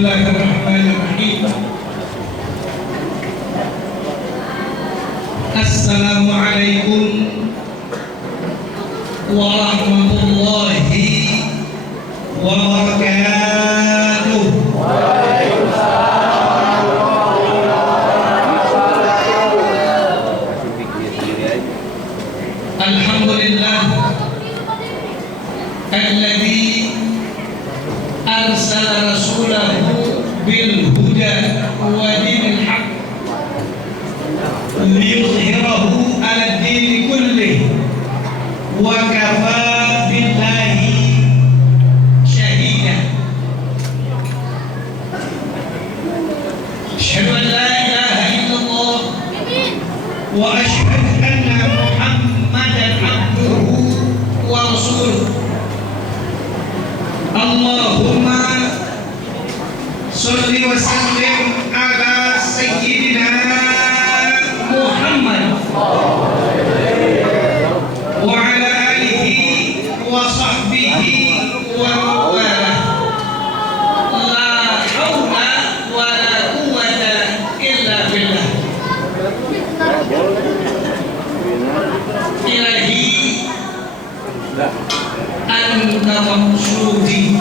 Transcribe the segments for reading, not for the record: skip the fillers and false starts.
Bismillahirrahmanirrahim. Assalamualaikum warahmatullahi wabarakatuh. Alhamdulillah alladzi arsala rasulahu bil huda wa dinil haq liyuzhirahu 'ala ad-din kullih wa kafa billahi shahida. Asyhadu an la ilaha illallah wa asyhadu anna Muhammadan abduhu wa rasuluh. Allahumma sholli wa sallim ala sayyidina Muhammad wa ala alihi wa sahbihi wa wala. La haula wa la quwwata illa billah. Ilahi anta maqsudi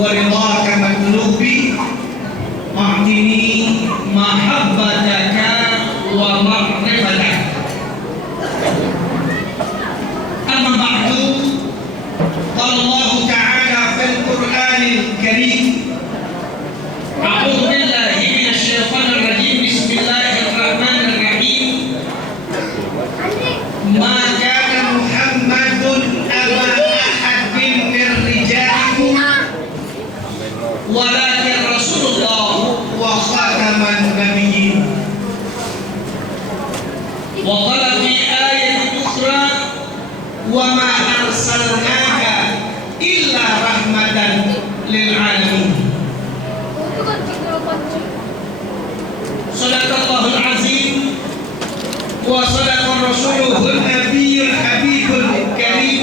wa ridhaka matlubi ma'tini mahabbataka wa ma'rifataka. Amma ba'du, qala Allah ta'ala fil Qur'anil Karim, a'udzu billahi minasy syaithanir rajim, bismillahirrahmanirrahim. Ma kana Muhammadun aba ahadin min rijalikum walakin Rasulullah wa khataman nabiyyin. Wa qala fi ayatin ukhra wa ma arsalnaka illa rahmatan lil alamin. Sadaqallahul azim wa sadaqa rasuluhun nabiyyul habibul karim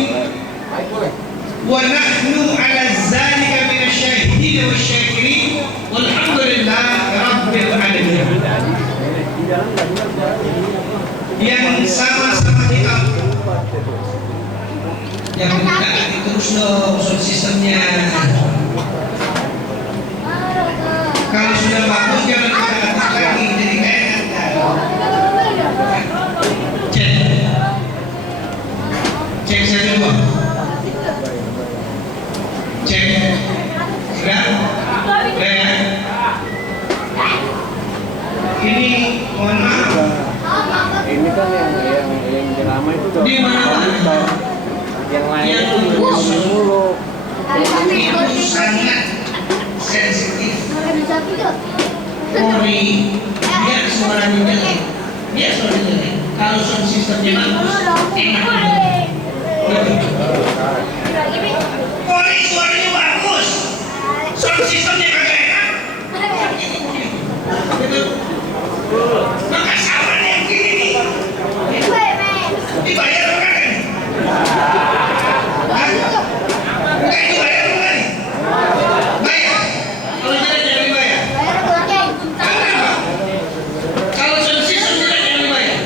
wa nahnu ala zalika minasyahidin wasyakirin walhamdulillahi rabbil alamin. Yang sama-sama kita yang kita terus dong sound sistemnya. Kalau sudah bagus jangan kita atas lagi, jadi kayak cek saja dulu. Cek sudah ya. Ini mohon maaf, ini kan yang lama itu di mana-mana yang lain yang itu dulu itu sangat sensitif. Mori dia suaranya jelek, dia suaranya jelek. Kalau sound sistemnya bagus, enak. Mori suaranya bagus, sound sistemnya kagak enak. Gitu. Maka sama yang gini nih. Dibayar apa kagak nih? Enggak dibayar apa nih? Bayar. Kalau tidak jangan dibayar. Kenapa? Kalau sound system tidak jangan dibayar.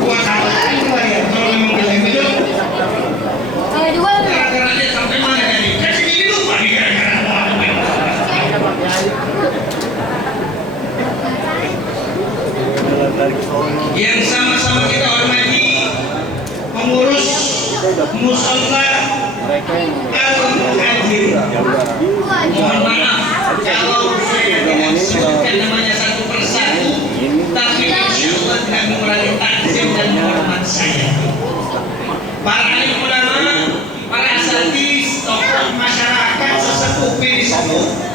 Buat apa dibayar? Kalau memang bilang begitu. Gara-gara dia sampai mana tadi? Kan sendiri lupa nih gara-gara apa? Yang sama-sama kita hormati pengurus musola al-muhajir. Mohon maaf kalau saya tidak sebutkan namanya satu persatu, tapi insya Allah tidak mengurangi takzim dan hormat saya. Para alim ulama, para asatidz, tokoh masyarakat, sesepuh sesepuh.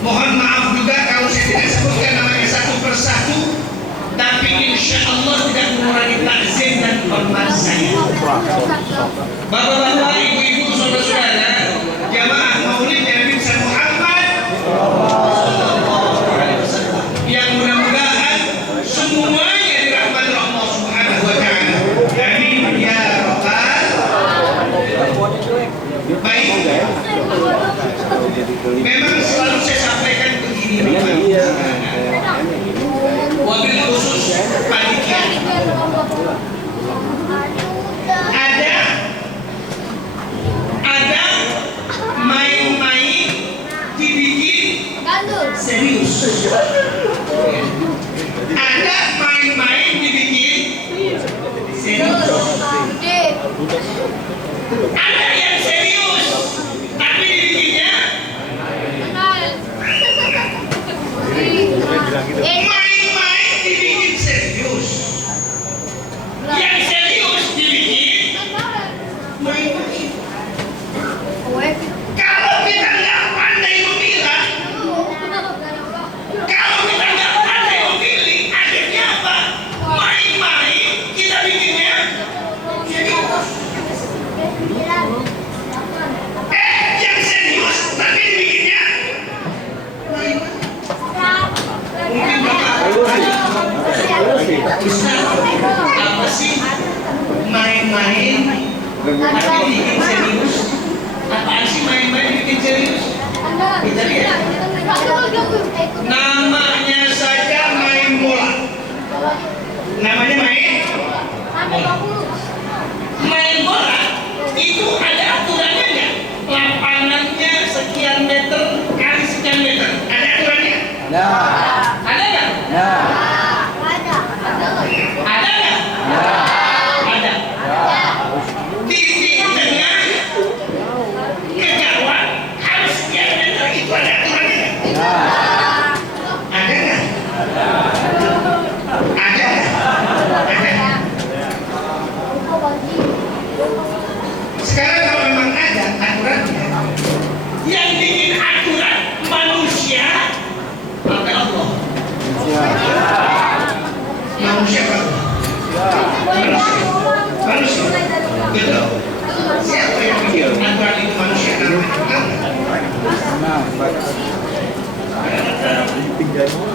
Mohon maaf juga kalau saya tidak sebutkan namanya satu persatu, tapi insya Allah tidak mengurangi takzim dan hormat saya. Bapak-bapak, ibu-ibu, saudara-saudara, jamaah Maulid Nabi Muhammad yang mudah-mudahan semuanya dirahmati Allah Subhanahu wa taala. Amin ya rabbal. Baik. Memang selalu saya sampaikan begini, Bapak. Iya. Wabil khusus panitia. Ada main-main dibikin serius. Ada main-main dibikin serius. Ada yang serius tapi dibikinnya main-main dibikin serius. Yang serius dibikin main-main. Kalau kita nggak pandai memilah, kalau kita nggak pandai memilih, akhirnya apa? Main-main kita bikinnya serius. Yang serius tapi dibikinnya main-main. Mungkin Bapak Ustaz, apa sih main-main tapi bikin serius? Apaan sih main-main bikin serius? Kita lihat. Namanya saja main bola. Namanya main bola. Main bola itu ada aturannya nggak? Lapangannya sekian meter kali sekian meter. Ada aturannya? Ada. Ada nggak? Ada. Ada nggak? Ada. Di tengah ke gawang harus sekian meter, itu ada aturannya nggak? Ada nggak? Ada. Ada. Sekarang kalau memang ada aturannya, yang bikin aturan manusia, maka Allah. Manusia apa? Manusia. Betul. Siapa yang bikin aturan itu manusia?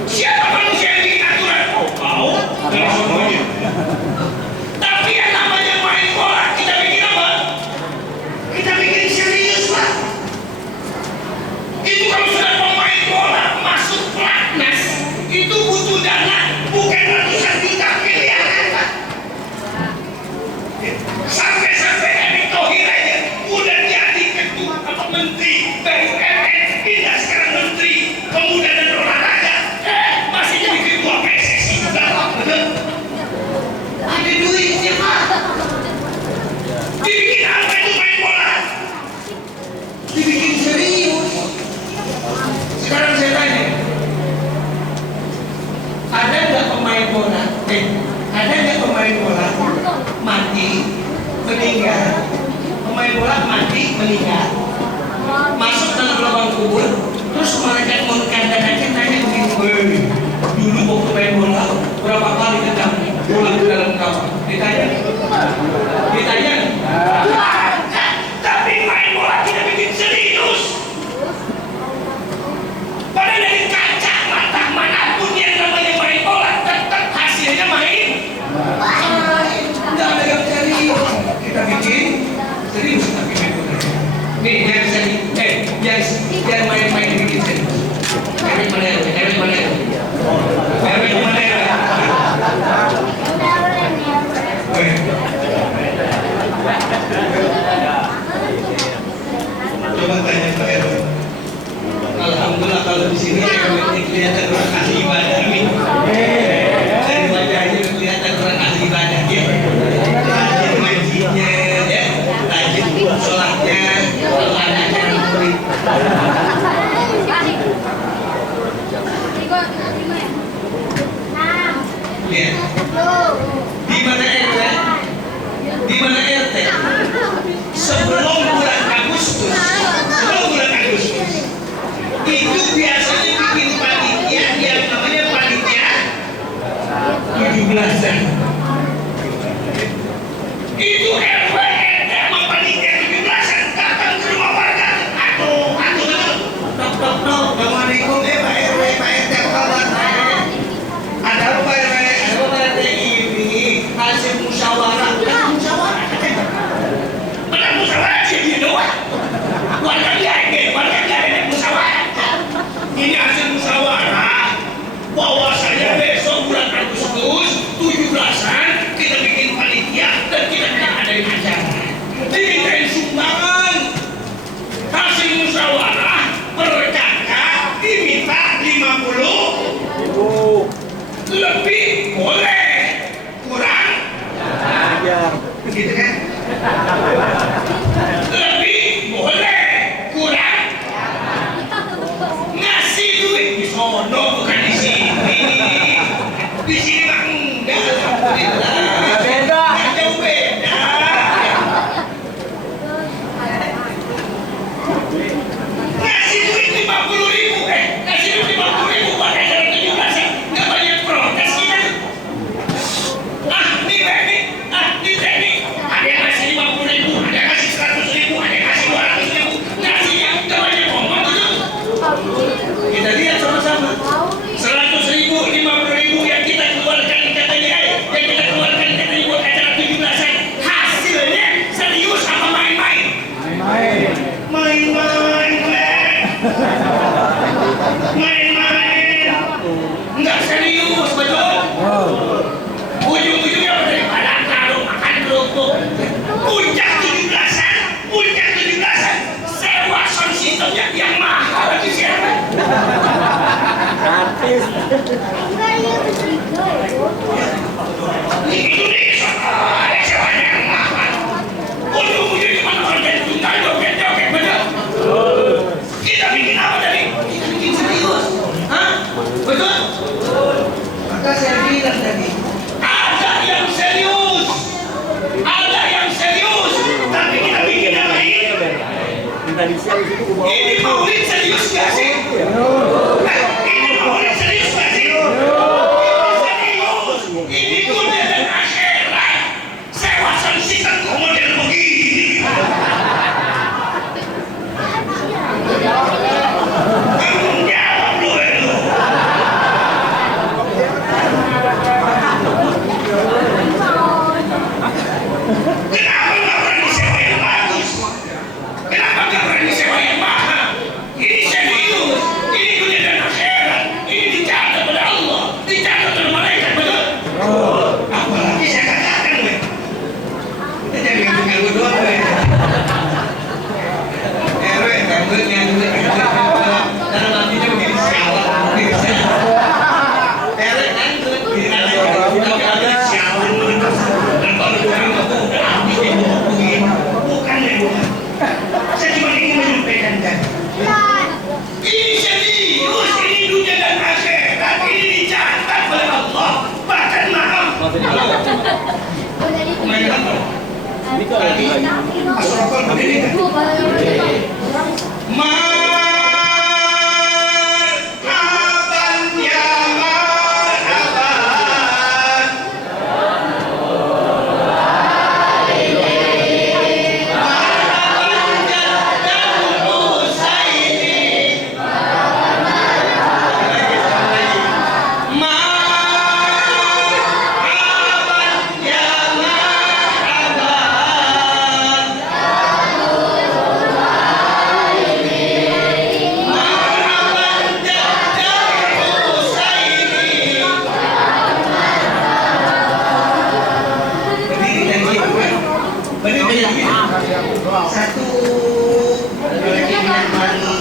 Siapa manusia yang bikin aturan? Oh, kau. Dari semuanya. Tapi yang namanya main bola, kita bikin apa? Kita bikin serius, Pak. Itu kalau sudah pemain bola masuk pelatnas, itu butuh dana bukan ratusan juta, miliaran, Pak. Sampai Erick Thohir aja udah jadi ketua atau menteri BUMN, pindah sekarang menteri pemuda dan olahraga, masih jadi ketua PSSI juga, betul? Ada duitnya, Pak. Dibikin apa itu main bola? Dibikin serius. Sekarang saya tanya, ada nggak pemain bola? Ada nggak pemain bola mati, meninggal? Pemain bola mati, meninggal, masuk dalam lubang kubur, terus mereka mengkandang aja tanya begini, dulu waktu main bola berapa kali kita pulang ke dalam kamar? Ditanya? Tapi main bola tidak bikin serius. Padahal dari kacamata manapun yang namanya main bola, tetap hasilnya main. Tidak ada yang serius. Kita bikin serius tapi main bola. Nih yang serius, yang main-main bikin serius. Erwin mana? Coba tanya Pak Erwin. Alhamdulillah kalau di sini Erwin kelihatan orang ahli ibadah nih. Dari wajahnya kelihatan orang ahli ibadah ya. Rajin ngajinya ya, rajin sholatnya, kalau ada yang murid. Ya. Di mana RT? Di mana RT? Sebelum bulan Agustus, itu biasanya bikin panitia yang namanya panitia 17-an. Itu RW RT sama panitia 17-an datang ke rumah warga. Aduh, tok, assalamualaikum, Pak RW, Pak RT, apa kabar? Ada apa Pak RW? Ada apa Pak RT? Ini hasil musyawarah. Musyawarah sih dia doang. Warga dia musyawarah. Beda. Jauh beda. Ngasih duit 50.000, ngasih duit 50.000 buat acara 17-an, nggak banyak protes kita. Nih ada yang ngasih 50.000, ada yang ngasih 100.000, ada yang ngasih 200.000, ngasih yang nggak banyak ngomong gitu. Kita lihat sama-sama. 100.000, 50.000 yang kita keluarkan katanya, yang kita keluarkan katanya buat acara 17-an, hasilnya serius apa main-main? Main-main, nggak serius, betul? Ujung-ujungnya apa tadi? Makan karung, makan kerupuk. Puncak 17-an, sewa sound systemnya yang mahal lagi siapa? Artis. Di Indonesia ada sewanya yang mahal. Ujung-ujungnya cuma konten tunggal joget-joget, betul? Kita bikin apa tadi? Kita bikin serius. Hah? Betul? Maka saya bilang tadi, ada yang serius, tapi kita bikin yang lain. Ini maulid serius gak sih? Ini maulid serius gak sih? Ini serius. Ini dunia dan akhirat. Sewa sound system kok model begini. Tanggung jawab lu. Kenapa nggak berani sewa yang bagus? Kenapa nggak berani sewa yang mahal? Ini serius, ini dunia dan akhirat, ini dicatat oleh Allah, dicatat oleh malaikat, betul? Apalagi saya katakan, we. Kita jangan nganggu-nganggu doang, we. We, nganggu-nganggu. Karena nantinya begini sialan. Nganggu. Tapi sialan. Dan baru kami bukan ya. Saya cuma ingin menyampaikan kan. Ini serius, ini dunia dan akhirat, ini dicatat oleh Allah. Bahkan maaf. Main apa? Asrofal begini kan? Marhaban ya marhaban. Satu lagi minyak mani.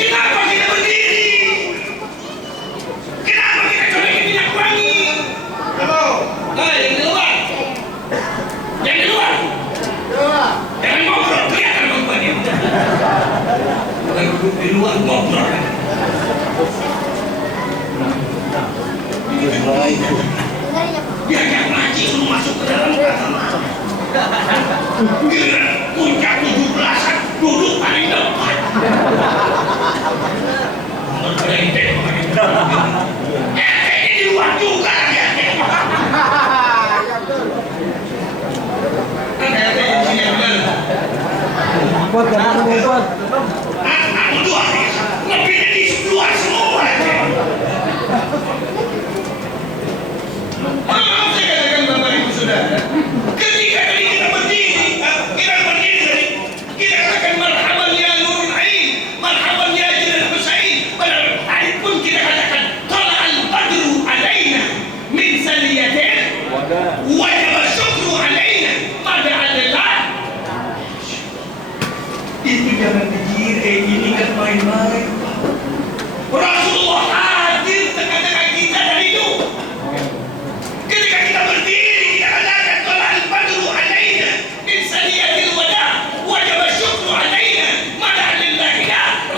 Kenapa kita berdiri? Kenapa kita cobain minyak wangi? Yang di luar. Jangan ngobrol, kelihatan bangkuannya. Bukan duduk di luar ngobrol. Biar yang ngaji itu masuk ke dalam agama. Puncak 17-an duduk paling depan. Efeknya di luar juga lagi. Kan efeknya di sini benar. Buat jangan ngumpet. Aku luar, lebihnya di luar semua. Maaf saya katakan Bapak Ibu Saudara, ketika tadi kita berdiri tadi, kita katakan marhaban ya Nurul Ain, marhaban ya Jalal Husain. Padahal tadi pun kita katakan tala'al badru alaina min saniyatin wajib syukru alaina mada'alillah. Itu jangan dikira ini kan main-main. Rasulullah hadir tengah-tengah kita dari itu. Ketika kita berdiri, kita katakan tala'al badru alaina min saniyatil wada wajib syukru alaina mada'alillah.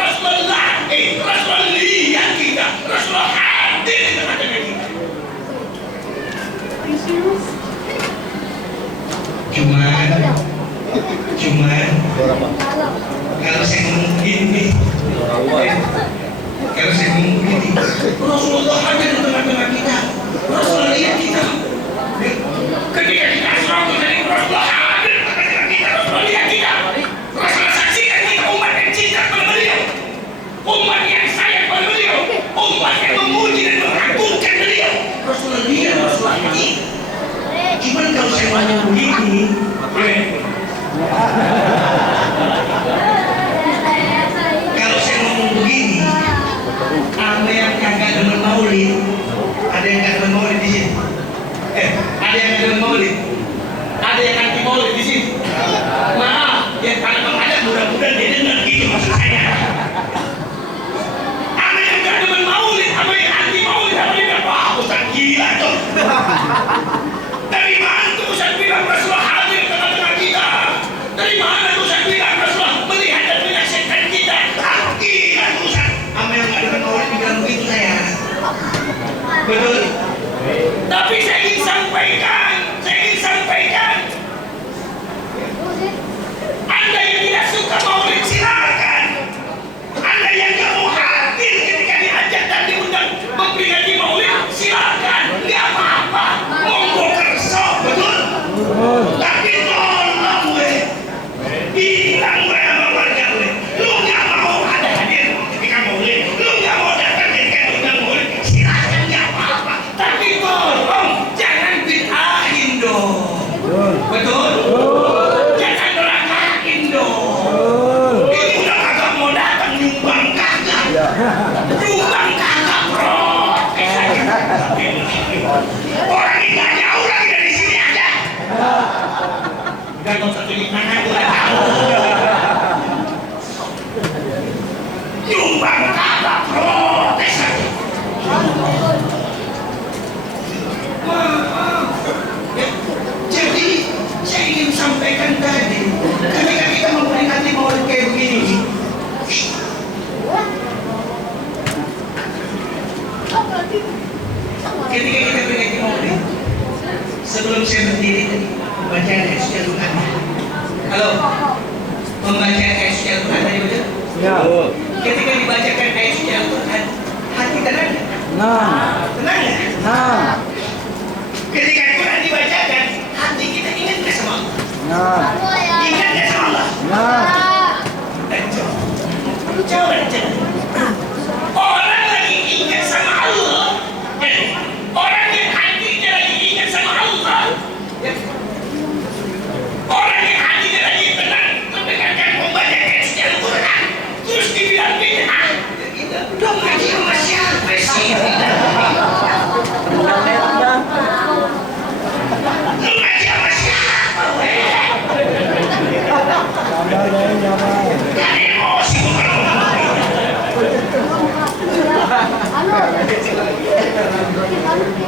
Rasulullah ada di tengah-tengah kita. Rasulullah lihat kita. Ketika kita Rasulullah ada di tengah-tengah kita. Rasulullah lihat kita. Rasulullah saksikan kita umat yang cinta kepada beliau, umat yang sayang kepada beliau, umat yang memuji dan mengagungkan beliau. Rasulullah lihat, Rasulullah ini. Gimana kalau saya ngomong begini? Kalau saya ngomong begini, ada yang kagak demen maulid, ada yang kagak demen maulid di sini. Ada yang kagak demen maulid, ada yang anti maulid di sini. Maaf, ya kalau ada mudah-mudahan dia dengar gitu maksud saya. Ada yang kagak demen maulid, ada yang anti maulid, ada yang bilang wah Ustaz gila tuh. Dari mana tuh Ustaz bilang Rasulullah hadir di tengah-tengah kita? Dari mana tuh Ustaz bilang Rasulullah melihat dan menyaksikan kita? Gila tuh Ustaz. Apa yang nggak demen maulid bilang begitu saya? Betul. Tapi saya ingin sampaikan, Anda yang tidak suka maulid silakan. Anda yang nggak mau hadir ketika diajak dan diundang memperingati maulid silakan, nggak apa-apa. Monggo kerso, betul. Tapi tolong bilang sama warga lu nggak mau ada hadir ketika maulid, lu nggak mau datang ketika diundang maulid, silakan nggak apa-apa. Tapi tolong jangan bid'ahin dong. Betul. Jangan dorakain dong. Ini udah kagak mau datang nyumbang kagak. Nyumbang kagak bro. Orang ini gak jauh lagi dari sini aja. Udah gak usah tunjuk tangan, gue udah tahu. Nyumbang kagak protes aja. Jadi saya ingin sampaikan tadi, ketika kita memperingati maulid kayak begini, ketika kita peringati maulid, sebelum saya berdiri tadi membaca ayat suci Al-Quran. Halo, membaca ayat suci Al-Quran tadi betul? Ya. Ketika dibacakan ayat suci Al-Quran, hati tenang nggak? Tenang nggak? Ketika Al-Quran dibacakan, hati kita ingat nggak sama Allah? Ingat nggak sama Allah? Coba orang lagi ingat sama Allah, orang yang hatinya lagi ingat sama Allah, orang yang hatinya lagi tenang mendengarkan pembacaan ayat suci Al-Quran, terus dibilang bid'ah, dong ngaji sama siapa sih? Lu ngaji sama siapa weh? Gak emosi bukan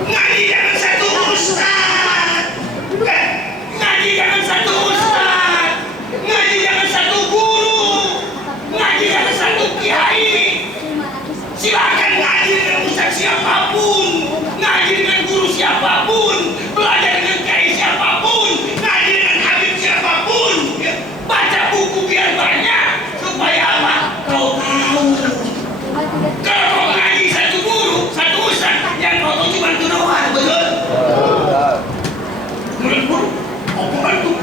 ngaji jangan satu ustaz, ngaji jangan satu ustaz, ngaji jangan satu guru, ngaji jangan satu kiai. Silakan ngaji dengan ustaz siapapun, ngaji dengan guru siapapun, belajar dengan kiai siapapun, ngaji dengan habib siapapun. Baca buku biar banyak supaya apa? Kau tahu. Kalau kau ngaji satu guru, satu ustaz, yang kau tahu cuma itu doang, betul? Kemudian guru, apa bantu?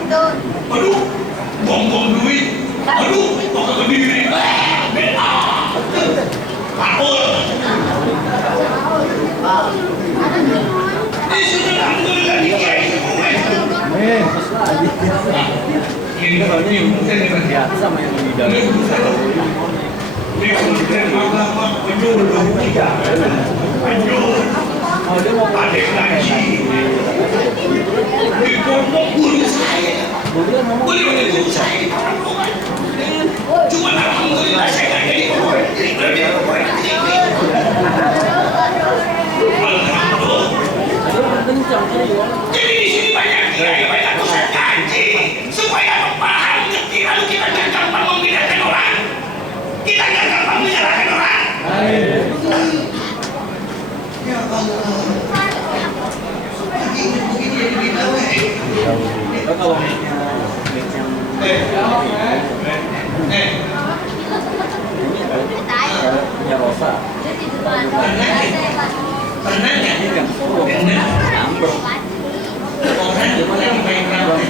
Aduh, buang-buang duit. Aduh, kau kagak diri. Pakul. Disuruh alhamdulillah dikiai semua. Ini bukan biasa sama yang di dalam. Ini bukan agama penyuluh kita. Penyuluh. Ada yang ngaji. Di pondok guru saya. Boleh guru saya. Cuma alhamdulillah saya nggak jadi pokoknya. Jadi di sini banyak kiai, banyak ustaz ngaji supaya paham ngerti, lalu kita nggak gampang membedakan orang, kita nggak gampang menyalahkan orang. Ya Allah, begini jadi kita Pernah nggak dengar orang lagi main gaplek?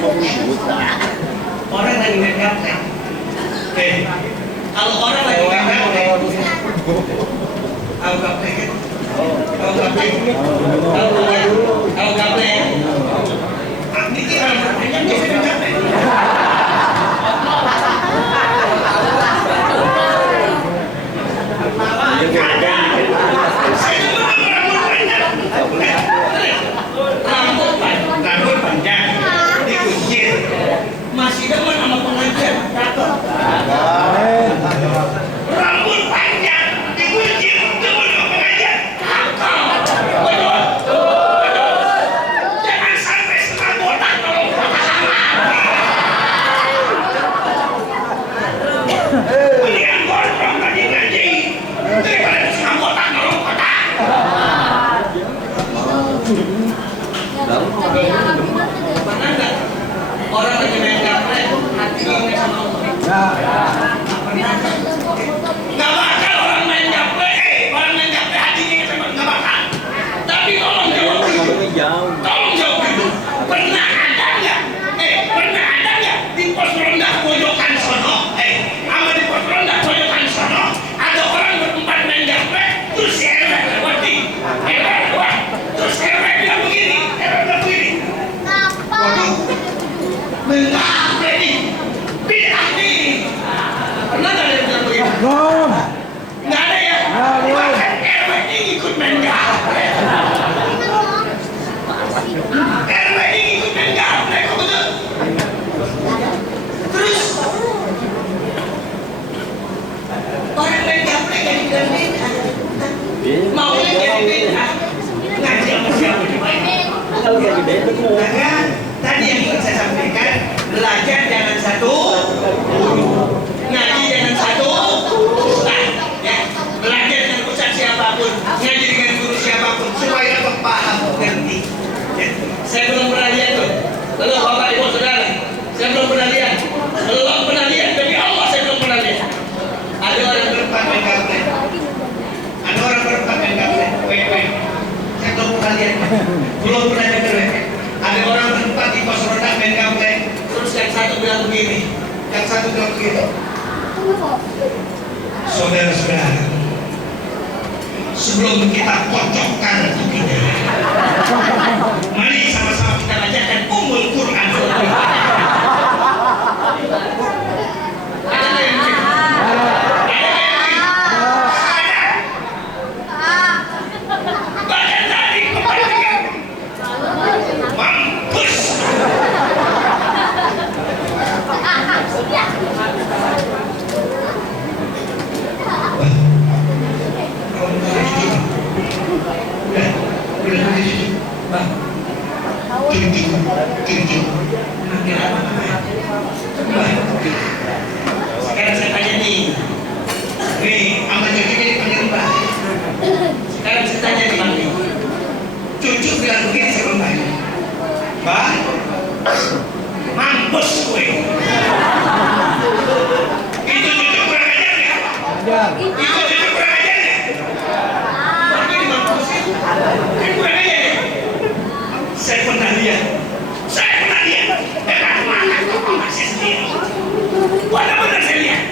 Orang lagi main gaplek. Kalau orang lagi main gaplek, tahu gaplek kan? Tahu gaplek? Tahu gaplek? Ini kan mainnya biasa main gaplek. Rambut panjang, dikuncir, masih demen sama pengajar, cakep. Rambut panjang, dikuncir, demen sama pengajar, cakep. Betul, betul. Jangan sampai setengah botak kalau botak sama. Mendingan gondrong tadi ngaji, daripada setengah botak kalau botak. Pernah nggak orang lagi main gaplek hati ingat sama Allah? Nggak bakal orang main gaplek, orang main gaplek hatinya ingat sama nggak bakal. Tapi tolong jawab dulu, tolong jawab dulu. Pernah ada nggak? Pernah ada nggak di pos ronda pojokan sono? Sama di pos ronda pojokan sono ada orang bertempat main gaplek, terus si Ewe lewati, lewat, terus Ewe bilang begini. Waduh, mengaplek nih, bid'ah nih. Pernah nggak ada yang bilang begitu? Nggak ada ya? Bahkan RW ini ikut main gaplek. RW ini ikut main gaplek, kok betul? Terus orang main gaplek jadi bilang bid'ah. Mau jadi bid'ah, ngaji sama siapa juga? Tadi yang ingin saya sampaikan, belajar jangan satu, ngaji jangan satu, ustaz, ya. Belajar dengan ustaz siapapun, ngaji dengan guru siapapun, supaya kita paham, ngerti. Ya. Saya belum pernah lihat tuh, lalu bapak ibu saudara, saya belum pernah lihat, belum pernah lihat, demi Allah saya belum pernah lihat. Ada orang berempat main gaplek, ada orang berempat main gaplek, saya belum pernah lihat, belum pernah dengar. Ada orang berempat di pos ronda main gaplek, terus yang satu bilang begini, yang satu bilang begini. Saudara-saudara, sebelum kita pocokkan kita, mari sama-sama kita bacakan Ummul Quran. Ada yang begitu? Ada yang begitu? Ada. Bahkan tadi kepada mampus. Sekarang saya tanya nih, amat jadi ini penyembah. Sekarang saya tanya nih, Bang. Cucu bilang begini sama Mbak. Mbak, mampus gue. Itu cucu kurang ajar ya? Itu cucu kurang ajar ya? Begini mampus ya? Kan kurang ajar ya? Saya pernah lihat. Enak makan kok masih sendiri. Benar-benar saya lihat.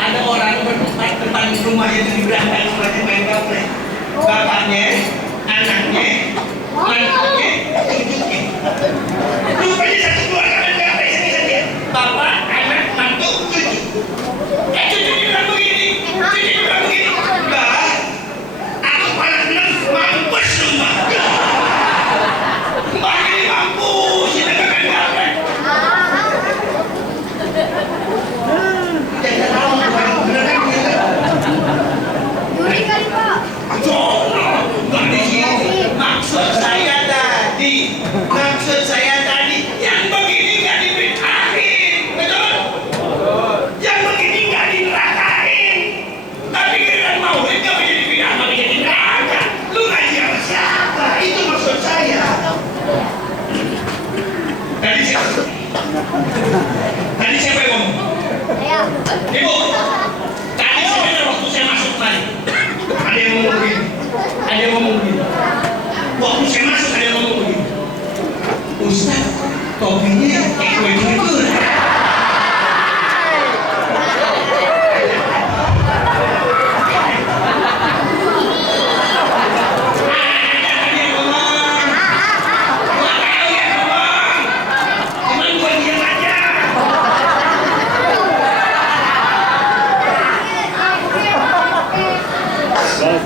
Ada orang bertempat depan rumahnya itu di belakang rumahnya main gaplek. Bapaknya, anaknya, mantunya, cucunya. Rupanya satu keluarga main gaplek sini saja. Bapak, anak, mantu, cucu. Cucunya bilang begini, cucunya bilang begini. Mbak, aku paling senang mampus rumah. Mbak ini mampus, ini main gaplek. Jangan tahu benar kan gitu. Juri kali Pak. Jono, nggak di sini. Maksud saya dah.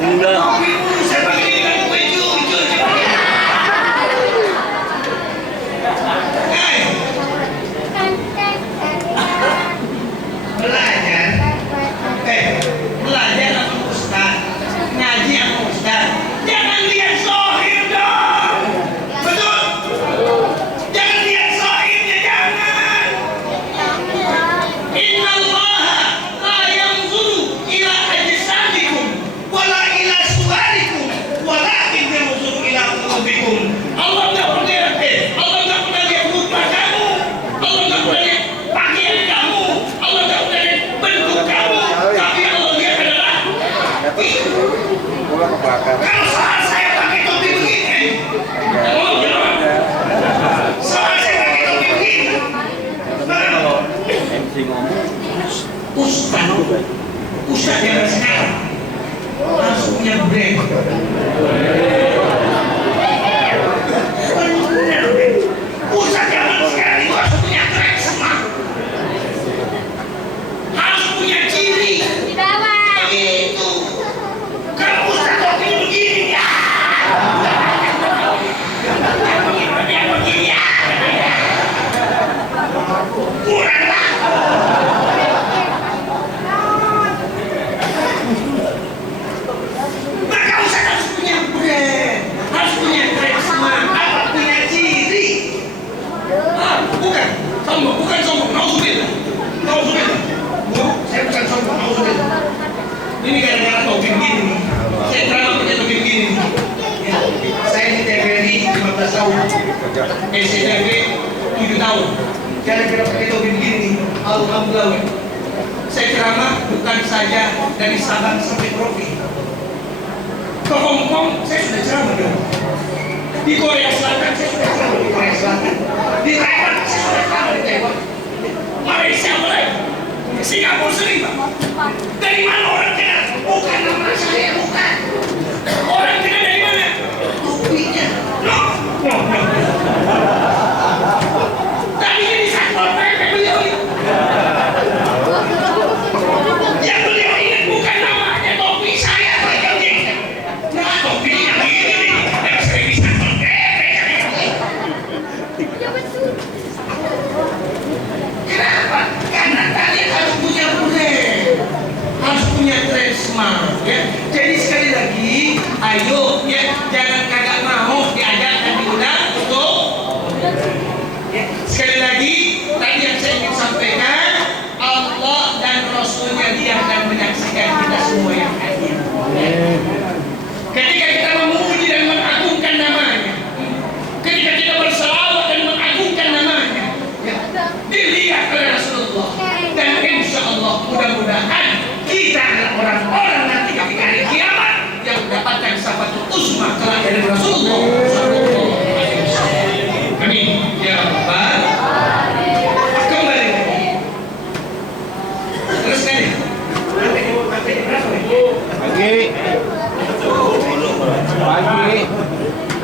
Kopi dulu, saya pakai ini kan kue jujur. Hei, belajar. Belajar sama Ustaz, ngaji sama Ustaz. Jangan lihat zahir dong. Betul? Jangan lihat zahirnya, jangan. Inna Allah la yanzuru ila ajsadikum wala ila suwarikum walakin yanzuru ila qulubikum. Allah enggak pernah lihat muka kamu. Allah enggak pernah lihat pakaian kamu. Allah enggak pernah lihat bentuk kamu. Tapi Allah lihat adalah Pulang ke belakang. kalau saat saya pakai topi begini, oh jangan. Saat saya pakai topi begini, MC ngomong. Ustaz yang sekarang harus punya brand. Benar, Ustaz yang sekarang itu harus punya karisma, harus punya ciri. Begitu. Kalau Ustaz topi begini, ya. Begini, ya. Kuranglah. Maka Ustaz harus punya brand, harus punya karisma, harus punya ciri. Bukan sombong, nauzubillah. Saya bukan sombong, nauzubillah. Ini gara-gara topi begini nih. Saya ceramah pakai topi begini nih. Ya, saya di TVRI 15 tahun, SCTV 7 tahun. Gara-gara pakai topi begini nih, alhamdulillah. Saya ceramah bukan saja dari Sabang sampai Merauke. Ke Hong Kong saya sudah ceramah dong. Di Korea Selatan saya sudah ceramah di Korea Selatan. Di Taiwan saya sudah ceramah di Taiwan. Malaysia mulai. Singapura sering, Pak. Dari mana orang kenal? Bukan nama saya, bukan. Orang kenal dari mana? Topinya. No. Tadi ini satpol PP beliau ini. Yang beliau ingat bukan namanya, topi saya. Nah, topi yang ini nih. Yang sering di satpol PP. Kenapa? Karena kalian harus punya brand, harus punya karisma, ya. Jadi sekali lagi, ayo, ya, jangan kagak mau diajarkan diundang untuk. Ya, sekali lagi, tadi yang saya ingin sampaikan, Allah dan Rasulnya dia akan menyaksikan kita semua yang hadir. Ketika kita memuji dan mengagungkan namanya, ketika kita berselawat dan mengagungkan namanya, ya, dilihat oleh Rasulullah, dan insya Allah mudah-mudahan kita adalah orang-orang nanti ketika hari kiamat yang mendapatkan syafaat uzma kelak dari Rasulullah Sallallahu Alaihi Wasallam. Amin ya Rabbal. Kembali lagi. Terus kan ya? Sampai berapa nih? Pagi.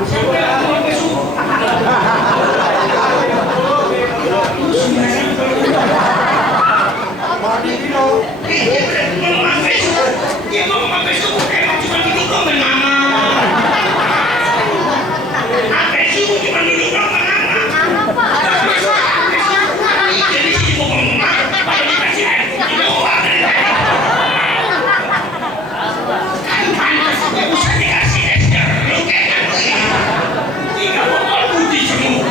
Sampai sampai subuh. Dia mau sampai subuh, emang cuma duduk dong mama. Sampai subuh cuma duduk dong mama. Jadi sih mau ngomong pada dikasih air putih doang. Kan pantas dia usah dikasih es jeruk kayak gitu. 3 botol putih semua.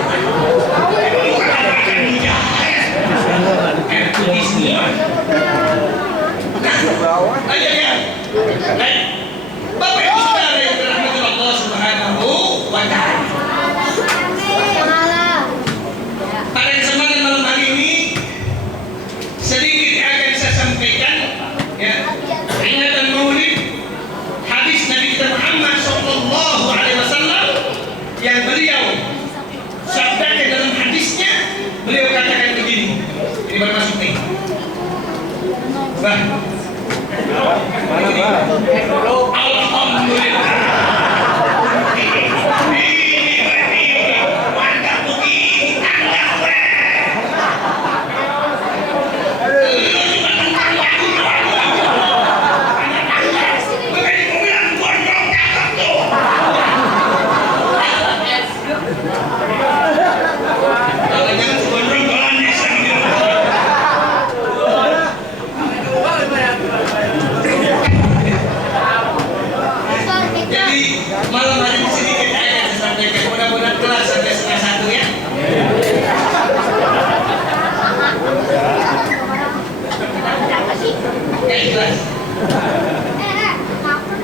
Emang bukan makan minyak. Air putih semua. Aja ya. Baik. Bapak Ibu Saudara yang dirahmati Allah Subhanahu wa taala. Pada kesempatan malam hari ini sedikit akan saya sampaikan, ya, peringatan Maulid hadis Nabi kita Muhammad sallallahu alaihi wasallam yang beliau sabdakan dalam hadisnya. Beliau katakan begini. Ini bermasuk nih. Bah. Mana, Pak? Alhamdulillah. Ini mantap begini tangga gue. Lu juga tentang lagu. Makanya gue bilang gue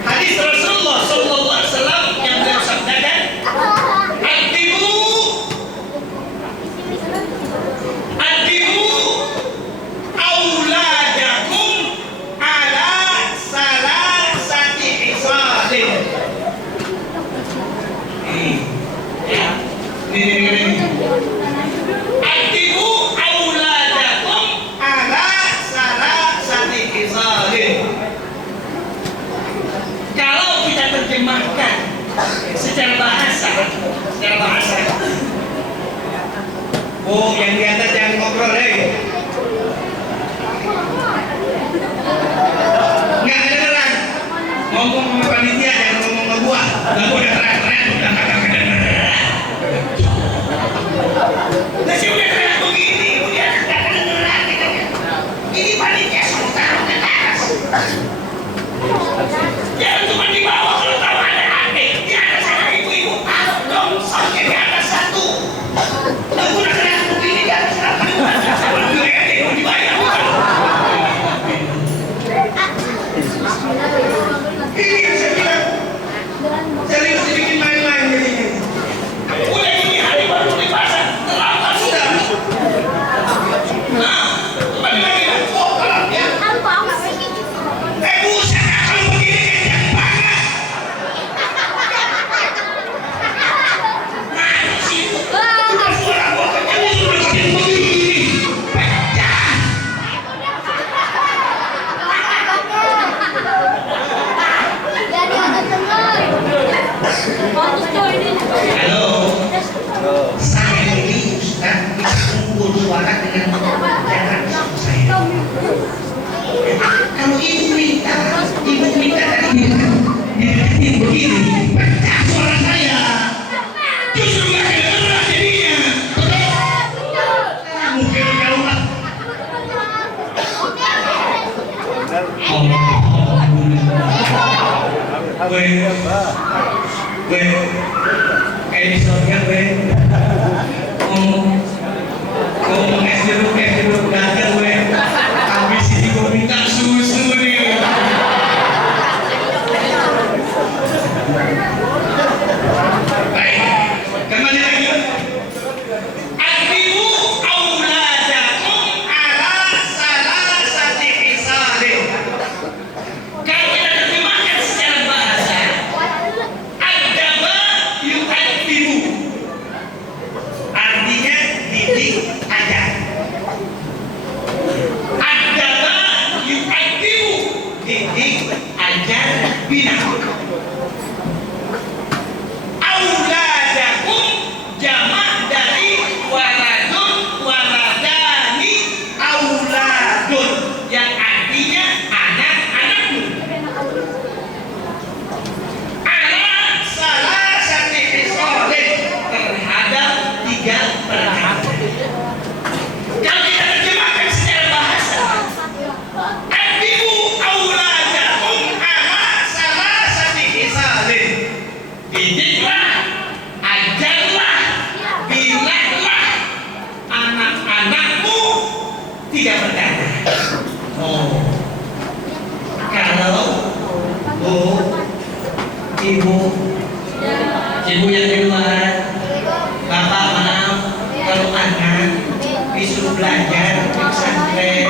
Hadis Rasulullah Sallallahu Alaihi Wasallam yang beliau sabdakan, adibu auladakum ala salasati hisalin. Ya, ini. Adibu auladakum ala salasati hisalin. Kalau kita terjemahkan secara bahasa, oh yang di atas jangan ngobrol nggak kedengeran, ngomong sama panitia jangan ngomong sama gua, nggak boleh teriak-teriak, udah kagak kedengeran. Nah sih udah teriak begini, udah kagak kedengeran, ini panitia suruh taruh ke atas. Jangan cuma di bawah, kalau tahu ada di atas ada ibu-ibu, taruh dong, soalnya di atas satu. Aku udah teriak begini di atas apa? Sama gue aja yang dibayar. Ini yang saya bilang, serius dibikin main-main jadinya. Udah gini hari baru di pasar, terlambat sudah. Nah, kembali lagi lah. Oh, kalau ya. Buset, kalau begini kencang banget. Mana sih? Udah suara gua kencang, udah makin begini. Pecah. Halo, saya ini Ustaz mengukur suara dengan jangan saya. Kalau ibu minta tadi dideketin begini, pecah suara saya. Justru nggak kedengeran jadinya. Mungkin jauh lah. Gue kayak di Sonya gue ngomong es jeruk gagal gue. Habis ini gue minta susu nih. Baik, kembali lagi. Adibu auladakum ala salasati hisalin. Kalau kita terjemahkan secara bahasa, adaba yu'adibu, artinya didik ajar. Adaba yu'adibu, didik ajar bina. Auladakum jamak dari waladun, waladani, auladun, yang artinya anak-anakmu. Ala salasati hisalin, terhadap 3 perkara. Kalau kita terjemahkan secara bahasa, adibu auladakum ala salasati hisalin, didiklah, ajarlah, bilahlah anak-anakmu 3 perkara. Oh, kalau ibu yang di luar, bapak maaf, kalau anak disuruh belajar di pesantren,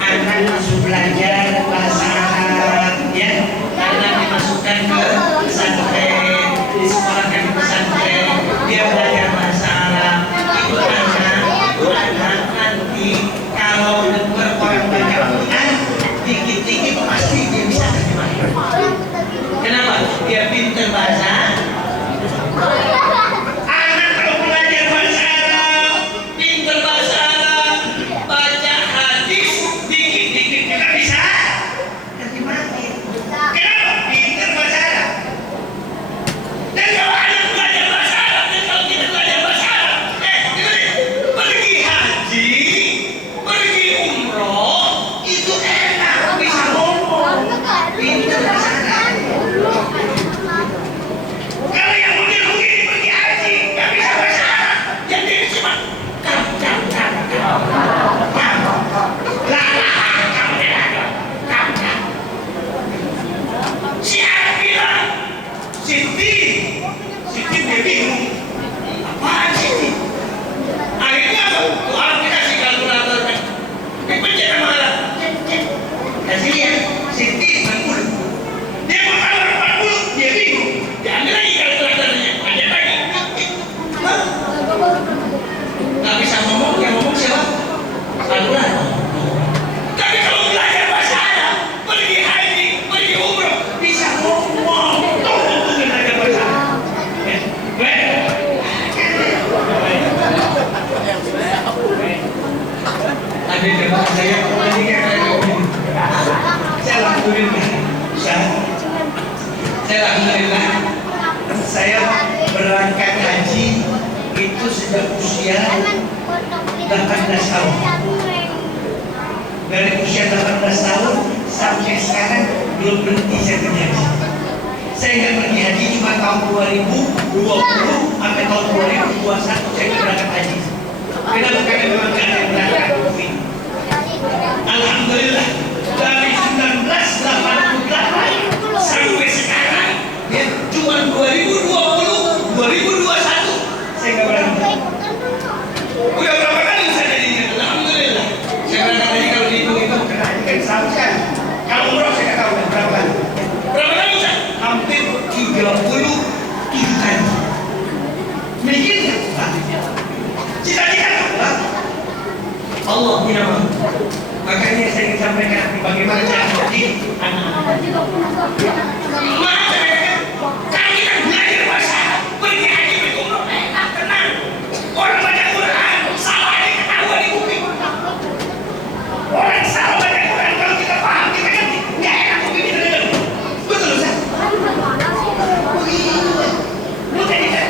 anak disuruh belajar bahasa Arab, ya, anak dimasukkan ke pesantren, disekolahkan di pesantren, dia belajar bahasa Arab. Itu anak nanti kalau dengar orang baca Quran, dikit-dikit pasti dia bisa terjemah. Kenapa? Dia pintar bahasa Kasih lihat, Siti 40. Dia mau kamar 40, dia bingung. Diambil lagi kalkulatornya, ada lagi. Hah? Nggak bisa ngomong, yang ngomong siapa? Kalkulator. Tapi kalau belajar bahasa Arab, pergi haji, pergi umroh, bisa ngomong. Tunggu belajar bahasa Arab. Ada jemaah saya lagi kayak saya alhamdulillah, saya berangkat haji itu sejak usia 18 tahun. Dari usia 18 tahun sampai sekarang belum berhenti saya pergi haji. Saya nggak pergi haji cuma tahun 2020 sampai tahun 2021 saya berangkat haji. Kenapa? Karena memang nggak ada yang berangkat COVID. Alhamdulillah dari 1988 sampai sekarang ya cuma 2020 2021 saya nggak berangkat. Udah berapa kali saya jadinya? Alhamdulillah saya berangkat haji kalau dihitung kan seharusnya kalau umroh saya nggak tahu berapa kali. Berapa kali Ustaz? Hampir 37 kali. Mikirnya cita-cita apa? Allah punya mau. Makanya saya ingin sampaikan bagaimana cara mendidik anak-anak. Maaf ya, kalau kita belajar bahasa Arab, pergi haji berumrah, tenang. Orang baca Quran, salah aja ketahuan di kuping. Orang salah baca Quran, kalau kita paham, kita kan nggak enak kuping kita dengar. Betul Ustaz? Bukan kita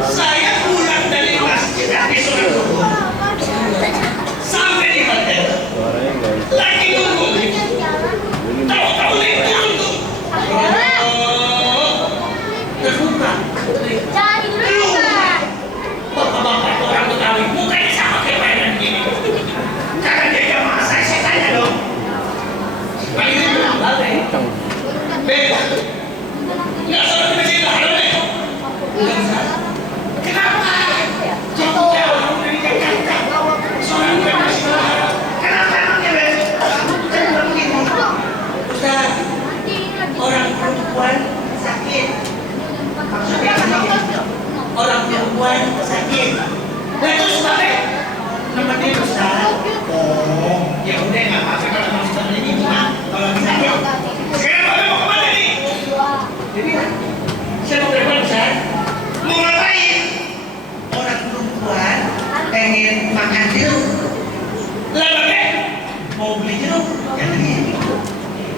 saya pulang dari masjid habis sholat zuhur sampai di hotel lagi nunggu tahu-tahu lift turun tuh terbuka bapak-bapak orang Betawi mukanya sama kayak mainan gini karena dia jamaah saya tanya dong lagi itu beda nggak salah di masjid lah kenapa? Jauh-jauh dari Jakarta seorang gue masih marah. Kenapa emangnya Ben? Kenapa begitu? Ustaz, orang perempuan sakit. Maksudnya orang perempuan sakit. Nah itu sebabnya nama dia Ustaz. Oh, ya udah nggak apa-apa kalau masih temen ini cuma kalau bisa ya. Sekarang Bapak mau kemana nih? Jadi saya mau berapa Ustaz? Mau ngapain? Orang perempuan pengen makan jeruk. Lah Babe, mau beli jeruk? Jangan gini.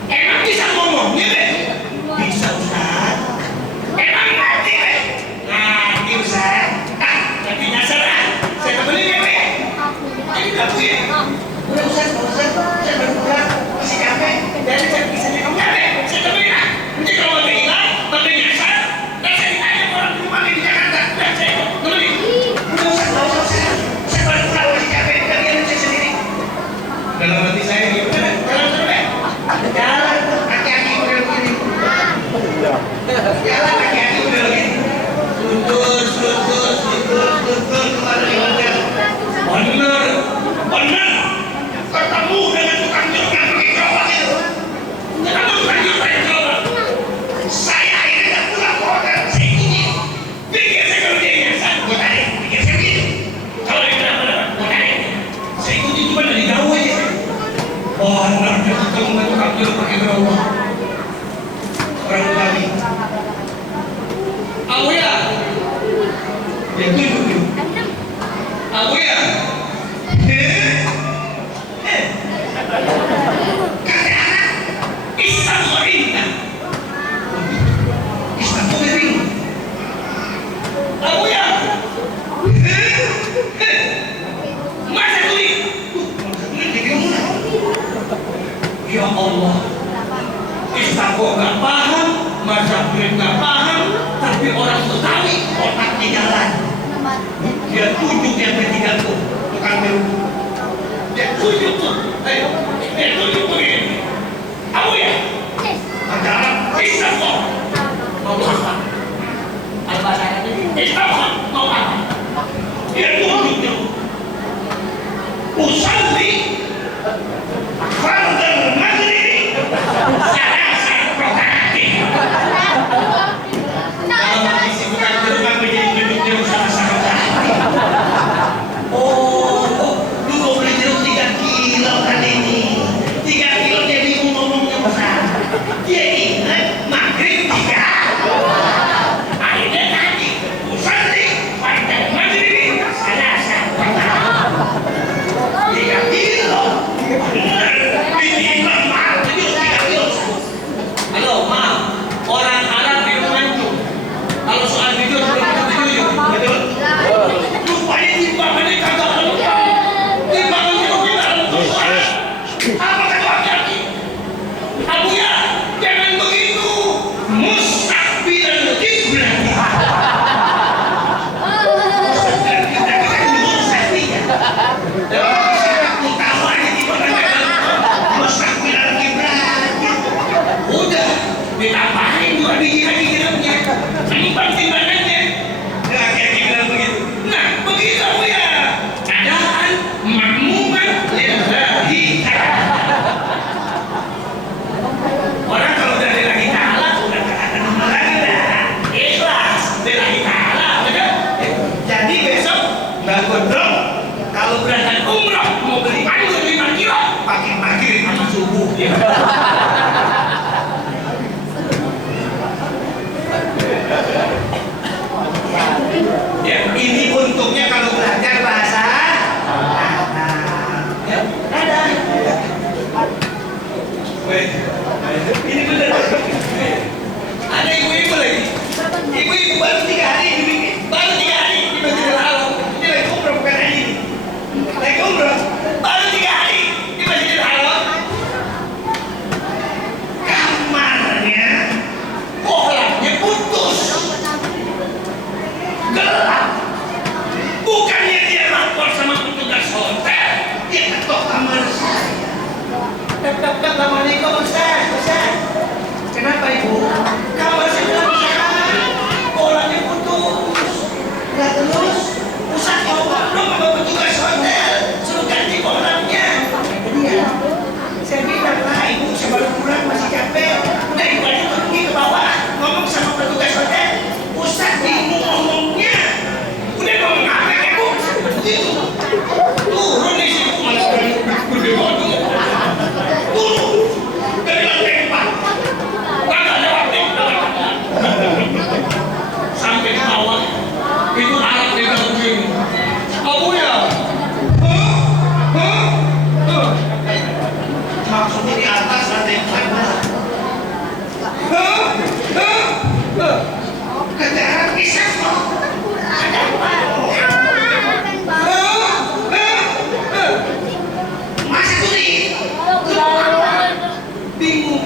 Emang bisa ngomongnya Be? Bisa Ustaz. Emang ngerti Be? Ngerti Ustaz. Tapi nyasar ah. Saya temenin ya Be. Jadi gak begini. Udah Ustaz, saya baru pulang. Masih capek. Dari saya bisa nyekam gak Be? Saya temenin ah. Nanti kalau Babe hilang, Babe nyasar. Dan saya ditanya orang rumah di Jakarta. Dan saya temenin. Udah Ustaz, gak usah Ustaz. Saya baru pulang masih capek. Kalian saya sendiri. Dalam hati saya gitu. Jalan Be. Jalan. Kaki-kaki udah begini. Jalan kaki-kaki udah begini. Tutur kepada di hotel. Bener. Ketemu dengan tukang jeruk yang pergi gerobak itu. Ketemu tukang jeruk yang gerobak. Saya akhirnya gak pulang ke hotel. Saya ikuti. Pikir saya kalau dia nyasar, gue tarik. Pikir saya begitu. Kalau dia benar-benar, gue tarik. Saya ikuti cuma dari jauh aja. Oh, benar. Dia ketemu dengan tukang jeruk pakai gerobak. Orang Betawi. Abuya. Dia tunjuk. Abuya. Kata anak Islam Islam gua nggak paham, Mazhabir nggak paham, tapi orang Betawi otaknya jalan. Dia tunjuk yang berpidato, bukan berhubung. Dia tunjuk tuh, dia tunjuk begini. Kamu ya? Ajaran Islam kok. Mau apa? Islam kok mau apa? Dia tunjuk. Usalli fardal maghrib salasa rakaat. Kalau disebutkan dengan menjadi duduknya sama-sama. Oh, lu mau beli jeruk 3 kilo kan ini? 3 kilo dia bingung ngomongnya besar. Dia ingat maghrib 3. Akhirnya tadi usalli fardal maghrib salasa rakaat. 3 kilo. Halo, maaf. Orang Arab minum mancung. Kalau soal jujur belum tentu jujur, betul? Rupanya timbangannya kagak lengkap. Timbangannya kita lengkap. Apa kata laki-laki? Abu ya, jangan begitu. Mustaqbilal qiblah. Kita kan mustaqbil. Utamanya timbangannya mustaqbilal qiblah. Udah ditambahin 2 biji lagi jeruknya. Menimbang timbangannya. Nah, kayak bilang begitu. Nah, begitu ya. Adaan makmuman lillahi ta'ala. Orang kalau udah lillahi ta'ala udah kata nama lagi dah. Ikhlas lillahi ta'ala, betul? Jadi besok nggak gondrong. Kalau berangkat umroh mau beli anggur 5 kilo pakai maghrib sama subuh ya. Ya, ini untungnya kalau belajar bahasa Arab. Ya, ada. Weh, ini bener. Ada ibu-ibu lagi. Ibu-ibu baru 3 hari dibikin. Baru 3 hari di Masjidil Haram. Ini lagi umroh bukan hari ini. Lagi umroh. Baru 3 hari di Masjidil Haram. Kamarnya kolamnya putus. Gelap. Bukannya dia lapor sama petugas hotel, dia ketok kamar saya. Assalamualaikum Ustaz. Kenapa ibu? Kamar saya bilang Ustaz, kolamnya putus. Nah terus, Ustaz ngomong dong sama petugas hotel, suruh ganti kolamnya. Iya. Saya bilang lah ibu, saya baru pulang masih capek. Udah ibu aja pergi ke bawah, ngomong sama petugas hotel. Ustaz bingung ngomongnya. Udah ngomong apa ya bu? Turun nih sih bu, malah berani bodoh. Turun dari lantai 4. Kagak lewat nih. Sampai ke bawah itu Arab dia begini. Abu ya? Maksudnya di atas lantai 4. Kata Arab bisa kok. Ada apa? Masa tulis? Bingung.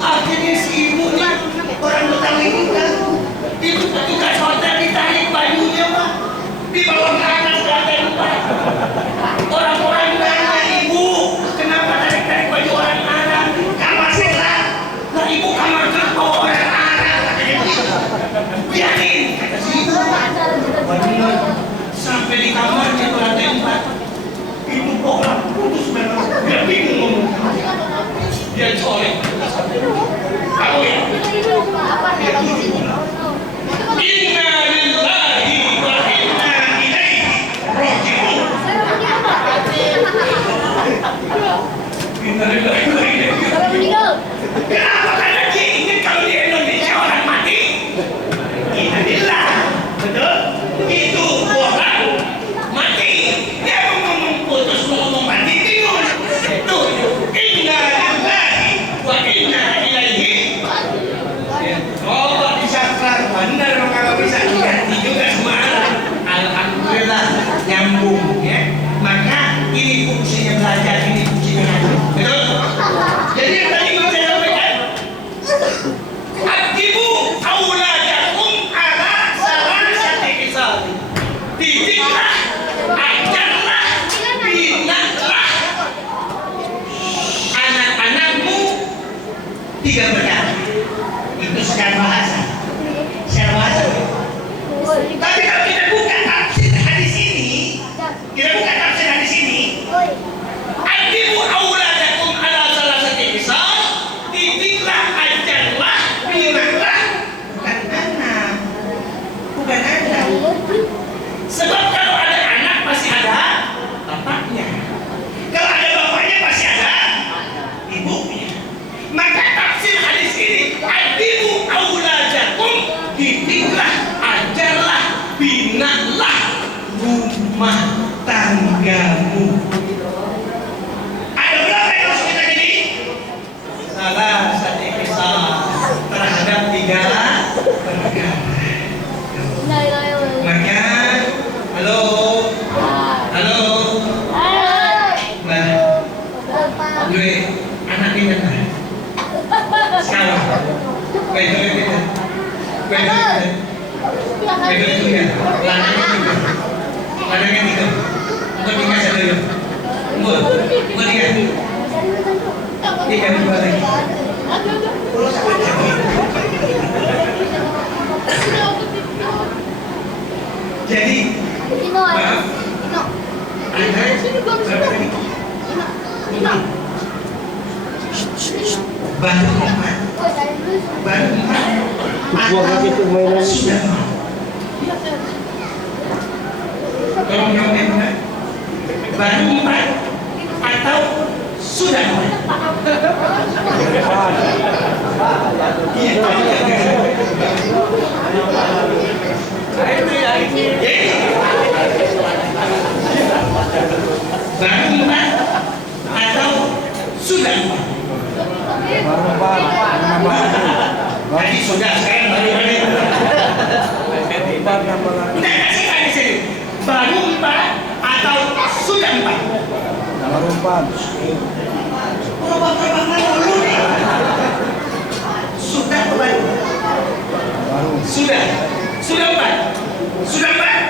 Akhirnya si ibu nih orang Betawi juga. Itu petugas hotel ditarik bajunya pak. Dibawa ke atas lantai 4. Orang-orang nanya ibu, kenapa tarik-tarik baju orang Arab? Kamar sebelah. Nah ibu kamar kerto orang Arab katanya begitu. Yakin kata si ibu. Sampai di kamarnya ke lantai 4. Ibu kolam putus memang. Dia bingung ngomong. Dia colek. Kamu ya? Dia tujuh. Inna lillahi wa inna ilaihi rumah tanggamu. Ada berapa yang harus kita jadi? Salah satu kisah terhadap 3 perkara. Maka, halo, nah, gue anak ini kan, sekarang, baik kita, itu ya, ladangnya itu, untuk dikasih dulu, buat tiga dua lagi. Jadi, maaf, baru 4 Buang lagi tuh mainan. sudah mau. Tolong jawabnya, baru 4 atau sudah mau? Baru 4 atau sudah mau? Tadi sudah, sekarang baru Udah kasih tadi sini. Baru 4 atau sudah 4? Baru 4. Berubah-ubah dulu nih. Sudah baru. Sudah 4. Sudah 4.